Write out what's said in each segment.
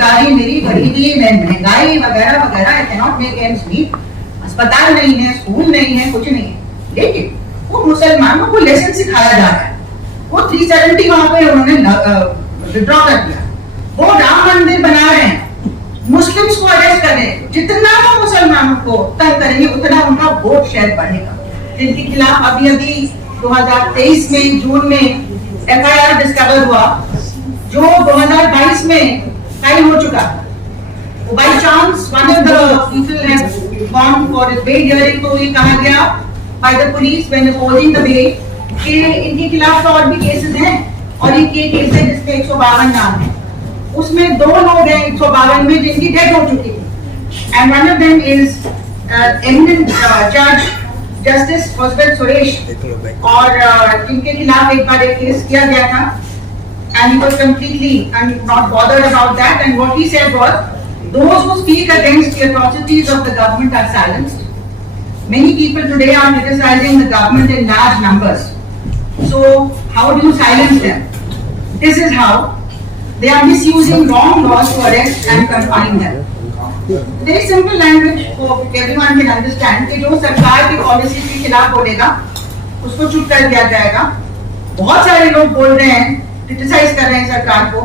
बेरोजगारी, मेरी गरीबी, महंगाई वगैरह वगैरह, I can not make ends meet, अस्पताल नहीं है, स्कूल नहीं है, कुछ नहीं है। लेकिन वो मुसलमानों को लेसन सिखाया जा रहा है। वो 370 वहां पे उन्होंने विड्रॉ कर दिया। वो राम मंदिर बना रहे हैं, मुस्लिम्स को अरेस्ट कर रहे हैं। जितना वो मुसलमानों को तंग करेंगे उतना उनका वोट शेयर बढ़ेगा। जिनके खिलाफ अभी 2023 में जून में FIR डिस्कवर हुआ, जो 2022 में फाइल हो चुका। By chance one of the people have gone for a bail hearing, तो ये कहा गया by the police when opposing the bail कि इनके खिलाफ तो और भी केसेस हैं, और एक ये केस है जिसपे 152 नाम है। उसमें 2 लोग हैं 152 में जिनकी डेथ हो चुकी थी, and one of them is eminent जज जस्टिस हॉस्पिटल सुरेश, और जिनके खिलाफ एक बार एक केस किया गया था, and he was completely not bothered about that, and what he said was, those who speak against the atrocities of the government are silenced. Many people today are criticizing the government in large numbers. So how do you silence them? This is how they are misusing wrong laws to arrest and confine them. Very simple language so everyone can understand कि जो सरकार की policy के खिलाफ बोलेगा उसको चुप कर दिया जाएगा। बहुत सारे लोग बोल रहे हैं, क्रिटिसाइज कर रहे हैं सरकार को,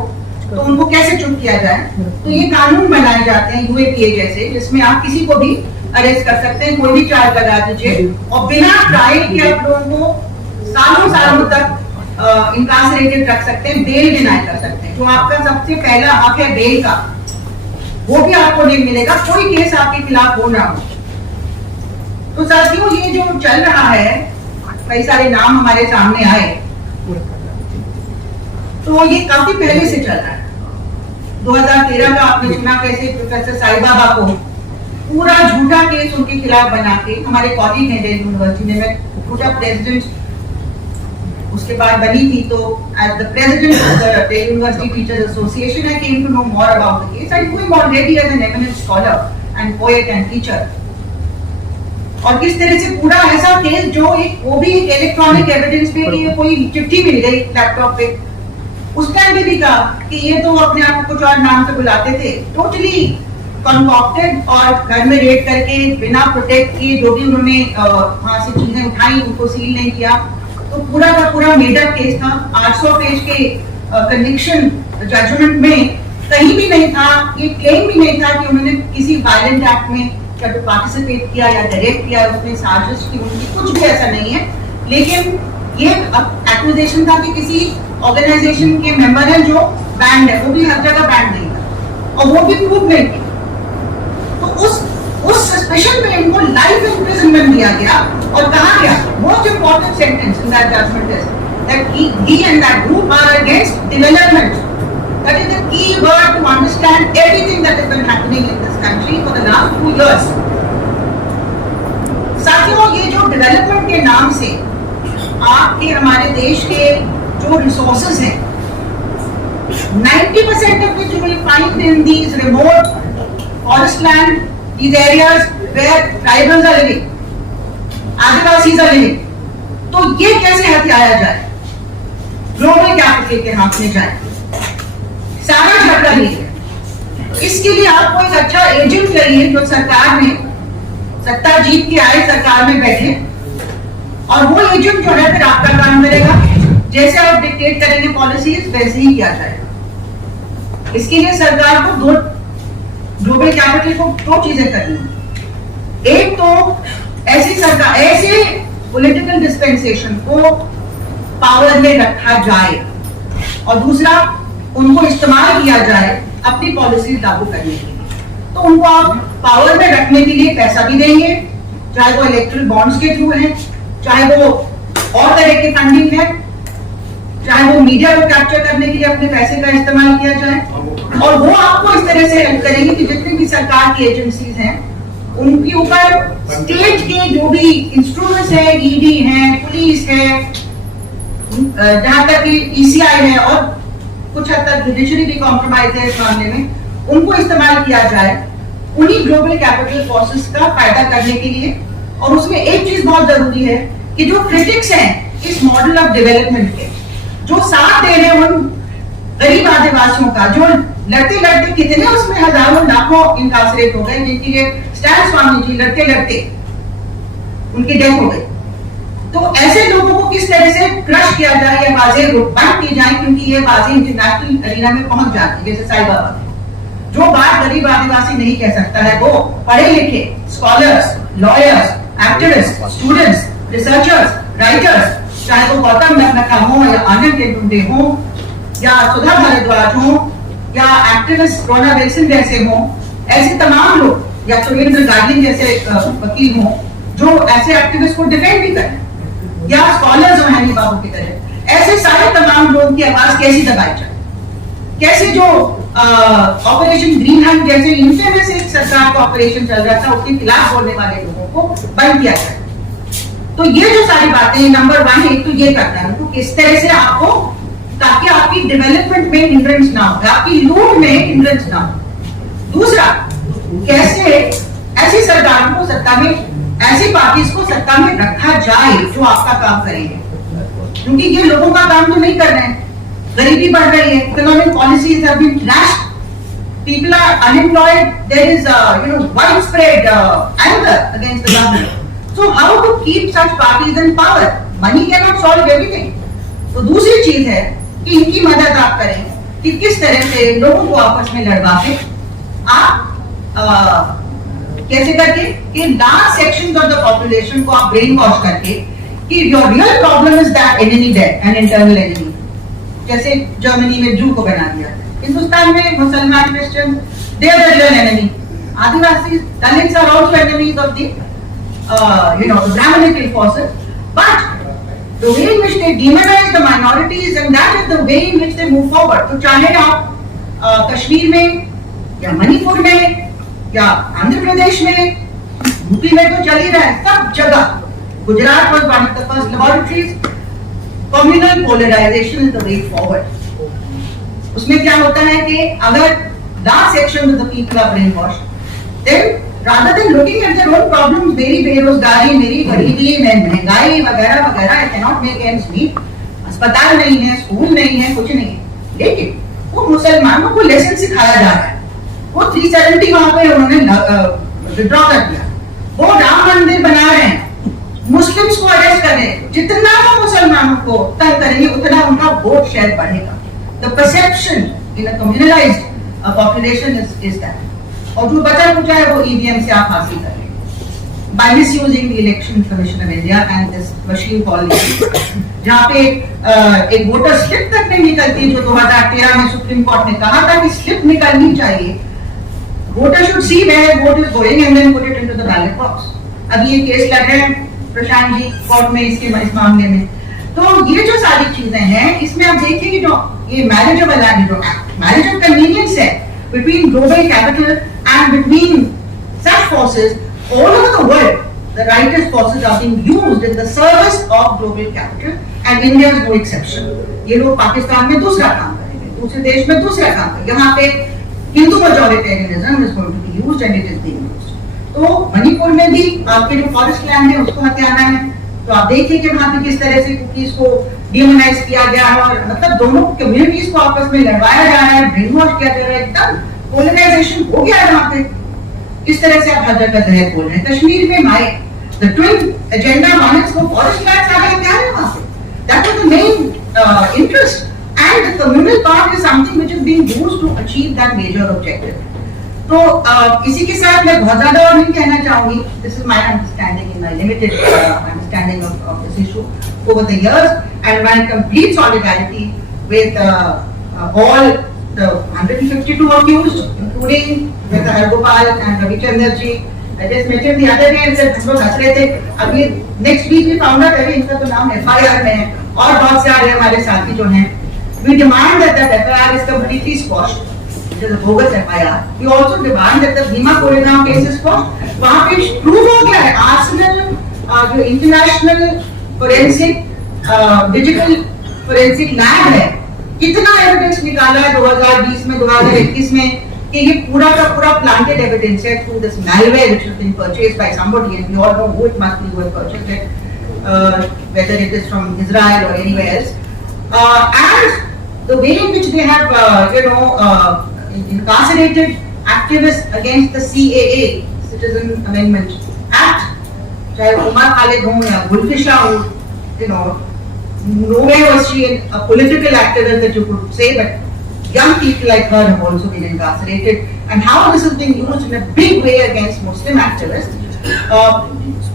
तो उनको कैसे चुप किया जाए? तो ये कानून बनाए जाते हैं UAPA जैसे, जिसमें आप किसी को भी अरेस्ट कर सकते हैं, कोई भी चार्ज लगा दीजिए, और बिना ट्रायल के आप लोगों को सालों सालों तक इंकार्सरेटेड रख सकते हैं, बेल डिनाई कर सकते हैं। जो आपका सबसे पहला हक है बेल का, वो भी आपको नहीं मिलेगा, कोई केस आपके खिलाफ हो ना हो। तो साथियों, ये जो चल रहा है, कई सारे नाम हमारे सामने आए, तो ये काफी पहले से चल रहा है। 2013 का आपने सुना कैसे प्रोफेसर साई बाबा को पूरा झूठा केस उनके खिलाफ बना के, हमारे कॉलीग हैं दिल्ली यूनिवर्सिटी में, मैं पूरा प्रेसिडेंट उसके बाद बनी थी, तो as the president of the Delhi university teachers association I came to know more about the case and doing already as an eminent scholar and poet and teacher. और किस तरह से पूरा ऐसा केस जो एक वो भी एक इलेक्ट्रॉनिक एविडेंस पे कि कोई चिट्ठी मिल गई लैपटॉप पे, उस टाइम भी कहा कि ये तो अपने आप को कुछ और नाम से बुलाते थे, टोटली कॉन्कॉक्टेड, और घर में रेड करके बिना प्रोटेक्ट किए जो भी उन्होंने वहां से चीजें उठाई उनको सील नहीं किया। तो पूरा का पूरा मेडअप केस था। 800 पेज के कन्विक्शन जजमेंट में कहीं भी नहीं था, ये क्लेम भी नहीं था कि उन्होंने किसी वायलेंट एक्ट में या तो पार्टिसिपेट किया या डायरेक्ट किया, उसमें साजिश की, उनकी कुछ भी ऐसा नहीं है। लेकिन ये एक्यूजेशन था कि किसी ऑर्गेनाइजेशन के मेंबर हैं जो बैंड है, वो भी हर जगह बैंड नहीं था, और वो भी प्रूव नहीं किया। तो उस सस्पेशन में इनको लाइफ इम्प्रिजनमेंट दिया गया, और कहा गया most important sentence in that judgement is that he and that group are against development. That is the key word to understand everything that has been happening in this country for the last 2 years. साथियों, ये जो development के नाम से आपके हमारे देश के जो रिसोर्सेज हैं, 90% of which you will find in these remote forest land, these areas where tribals are living, Adivasis are living. तो ये कैसे हथियाया जाए, ग्लोबल कैपिटल के हाथ में जाए, सारा झटका नहीं है। इसके लिए आपको एक अच्छा एजेंट चाहिए जो सरकार में सत्ता जीत के आए, सरकार में बैठे, और वो एजेंट जो है फिर आपका काम करेगा। जैसे आप डिक्टेट करेंगे पॉलिसीज, वैसे ही किया जाएगा। इसके लिए सरकार को ग्लोबल कैपिटल को 2 चीजें करनी है। एक तो ऐसी सरकार, ऐसे पॉलिटिकल डिस्पेंसेशन को पावर में रखा जाए, और दूसरा उनको इस्तेमाल किया जाए अपनी पॉलिसीज लागू करने के लिए। तो उनको आप पावर में रखने के लिए पैसा भी देंगे, चाहे वो इलेक्ट्रल बॉन्ड्स के थ्रू है, चाहे वो और तरह के फंडिंग है, चाहे वो मीडिया को कैप्चर करने के लिए अपने पैसे का इस्तेमाल किया जाए, और वो आपको इस तरह से हेल्प करेंगे कि जितनी भी सरकार की एजेंसीज हैं उनके ऊपर स्टेट के जो भी इंस्ट्रूमेंट्स है, ईडी है, पुलिस है, जहां तक कि ECI है, और कुछ हद तक जुडिशरी भी कॉम्प्रोमाइज है इस मामले में, उनको इस्तेमाल किया जाए उन्हीं ग्लोबल कैपिटल फोर्सेस का फायदा करने के लिए। और उसमें एक चीज बहुत जरूरी है कि जो क्रिटिक्स हैं इस मॉडल ऑफ डेवलपमेंट के, जो साथ दे रहे हैं उन गरीब आदिवासियों का, जो लड़ते लड़ते कितने उसमें हजारों लाखों इनकार्सरेट हो गए, जिनके लिए स्टैन स्वामी जी लड़ते लड़ते उनकी डेथ हो गई। तो ऐसे लोगों को किस तरह से क्रश किया जाए या बाजें बंद की जाए, क्योंकि ये बाजें इंटरनेशनल अरीना में पहुंच जाती है। जैसे साई बाबा जो बात गरीब आदिवासी नहीं कह सकता है, वो पढ़े लिखे scholars, lawyers, activist, students, researchers, writers, चाहे वो गौतम नखनका हो या आनंद तेंदुलकर हो या सुधा भारद्वाज हो या एक्टिविस्ट रोना विल्सन जैसे हो, ऐसे तमाम लोग या सुरेंद्र गार्लिन जैसे वकील हो जो ऐसे एक्टिविस्ट को डिफेंड भी करें, या स्कॉलर्स हो हैनी बाबू की तरह, ऐसे सारे तमाम लोगों की आवाज कैसी दबाई जाए, कैसे जो ऑपरेशन ग्रीन हंट जैसे इनफेमस एक सरकार का ऑपरेशन चल रहा था उसके खिलाफ बोलने वाले लोगों को बंद किया जाए। तो ये जो सारी बातें, नंबर 1 एक तो ये करना है तो किस तरह से आपको, ताकि आपकी डेवलपमेंट में हिंड्रेंस ना हो, आपकी लूट में हिंड्रेंस ना हो। दूसरा, कैसे ऐसी सरकार को सत्ता में, ऐसी पार्टीज को सत्ता में रखा जाए जो आपका काम करेंगे, क्योंकि ये लोगों का काम तो नहीं कर रहे हैं। गरीबी बढ़ रही है, economic policies have been trashed, people are unemployed, there is widespread anger against the government. So how to keep such parties in power? Money cannot solve everything. तो दूसरी चीज है कि इनकी मदद आप करें कि किस तरह से लोगों को आपस में लड़वा के आप कैसे करके कि large sections of the population को आप ब्रेन वॉश करके कि your real problem is that enemy there, an internal enemy. जैसे जर्मनी में जू को बना दिया, हिंदुस्तान में मुसलमान, Christian, they are the real enemy. Adivasi, Dalits are also enemies of the the Brahminical forces, but the way in which they demonize the minorities, and that is the way in which they move forward. तो चाहे आप कश्मीर में या मणिपुर में या आंध्र प्रदेश में, UP में तो चल ही रहा है, सब जगह। Gujarat was one of the first laboratories. Communal polarization is the way forward. उसमें क्या होता है कि अगर large section of the people are brainwashed, then rather than looking at their own problems, मेरी बेरोजगारी, मेरी गरीबी, महंगाई वगैरह वगैरह, I cannot make ends meet, अस्पताल नहीं है, स्कूल नहीं है, कुछ नहीं है, लेकिन वो मुसलमानों को लेसन सिखाया जा रहा है। वो 370 वहां पे उन्होंने विड्रॉ कर दिया, वो राम मंदिर बना रहे हैं, मुस्लिम्स को अरेस्ट कर रहे हैं। जितना वो मुसलमानों को तंग करेंगे उतना उनका वोट शेयर बढ़ेगा। The perception in a communalized population is that. और जो बचा कुचा है वो ईवीएम से आप हासिल कर लेंगे by misusing the Election Commission of India and this machine policy, जहाँ पे एक वोटर स्लिप तक नहीं निकलती, जो 2013 में सुप्रीम कोर्ट ने कहा था कि स्लिप निकलनी चाहिए। Voter should see where vote is going and then put it into the ballot box. अभी ये केस लड़ रहे हैं प्रशांत जी कोर्ट में इस मामले में। तो ये जो सारी चीजें हैं, इसमें आप देखिए कि जो ये मैरिज ऑफ अलाइड, जो मैरिज ऑफ कन्वीनियंस है between global capital and between such forces all over the world, the rightist forces are being used in the service of global capital, and India is no exception. ये लोग पाकिस्तान में दूसरा काम करेंगे, दूसरे देश में दूसरा काम करेंगे, यहाँ पे Hindu majoritarianism is going to be used and it is being used. तो मणिपुर में भी आपके जो फॉरेस्ट लैंड है उसको हथियाना है, तो आप देखिए कि वहाँ पे किस तरह से कुकीज को डिमोनाइज किया गया है, और मतलब दोनों कम्युनिटीज को आपस में लड़वाया जा रहा है, ब्रेन वॉश किया जा रहा है, एकदम पोलराइजेशन हो गया है वहाँ पे। इस तरह से आप हर जगह तहत बोल रहे हैं। कश्मीर में माई द ट्विन एजेंडा मानिस को फॉरेस्ट लैंड्स आ गए, क्या है वहाँ पे? That was the main interest, and the communal part is something which is being used to achieve that major objective. तो इसी के साथ मैं बहुत ज्यादा और नहीं कहना चाहूंगी। This is my understanding in my limited understanding of this issue over the years, and my complete solidarity with all the 152 accused, including with Hargopal and Ravichandra ji. I just mentioned the other day and said हम लोग हंस रहे थे। अभी next week we found out अभी इनका तो नाम FIR में है, और बहुत सारे हमारे साथी जो हैं। We demand that the FIR is completely squashed. It is a bogus FIR. We also demand that the Bhima Koregaon case is squashed. वहाँ पे prove हो गया है, आर्सेनल जो international forensic digital forensic lab है, कितना एविडेंस निकाला है 2020 में 2021 में कि ये पूरा का पूरा प्लांटेड एविडेंस है through this malware which has been purchased by somebody, and we all know who it must be who has purchased it, whether it is from Israel or anywhere else, and the way in which they have incarcerated activists against the CAA, Citizen Amendment Act, चाहे उमर खालिद हो या गुलफिशा हो, you know, nowhere was she a political activist that you could say, but young people like her have also been incarcerated. And how this is being used in a big way against Muslim activists,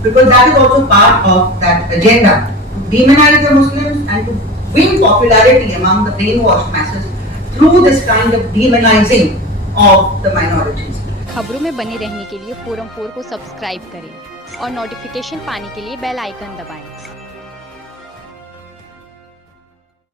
because that is also part of that agenda, to demonize the Muslims and to win popularity among the brainwashed masses through this kind of demonizing of the minorities. खबरों में बने रहने के लिए forum 4 को subscribe करें और notification पाने के लिए बेल आइकन दबाएं।